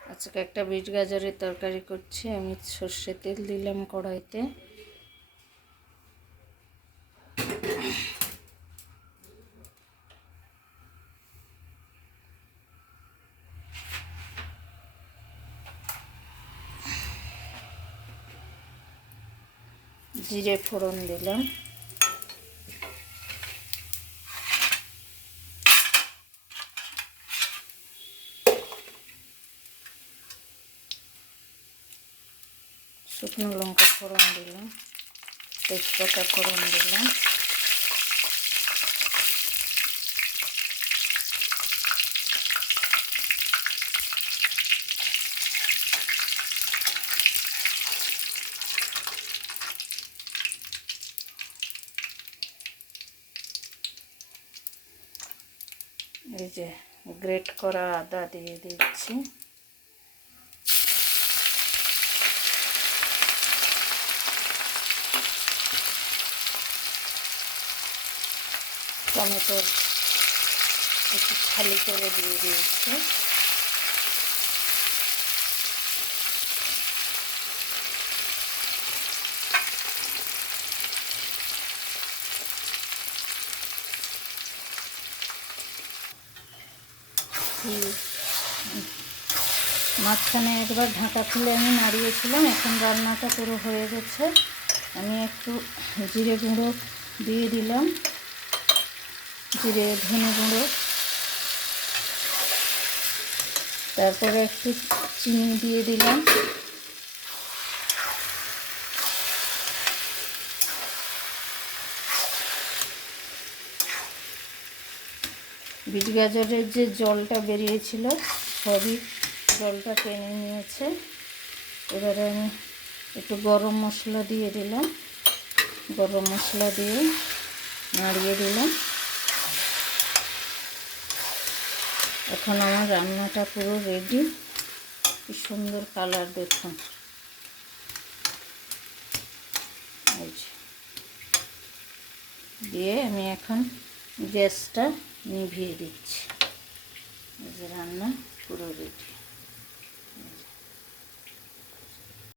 আজকে একটা বিট গাজরের তরকারি করছি। আমি সর্ষে তেল দিলাম কড়াইতে। জিরে ফোড়ন দিলাম, শুকনো লঙ্কা ফোড়ন দিলাম, তেজপাতা ফোড়ন দিলাম, এই যে গ্রেট করা আদা দিয়ে দিচ্ছি, টমেটো একটু খালি করে দিয়ে দিয়েছি, মাঝখানে একবার ঢাকা খুলে আমি নাড়িয়েছিলাম। এখন রান্নাটা পুরো হয়ে গেছে। আমি একটু জিরে গুঁড়ো দিয়ে দিলাম, জিরে ধনে গুঁড়ো, তারপরে একটু চিনি দিয়ে দিলাম, বিট গাজরের যে জলটা বেরিয়েছিল সবই জলটা টেনে নিয়েছে। এবারে আমি একটু গরম মশলা দিয়ে দিলাম, গরম মশলা দিয়ে নাড়িয়ে দিলাম। এখন আমার রান্নাটা পুরো রেডি। কি সুন্দর কালার দেখুন। দিয়ে আমি এখন গ্যাসটা নিভিয়ে দিচ্ছি। এই যে রান্না পুরো রেডি।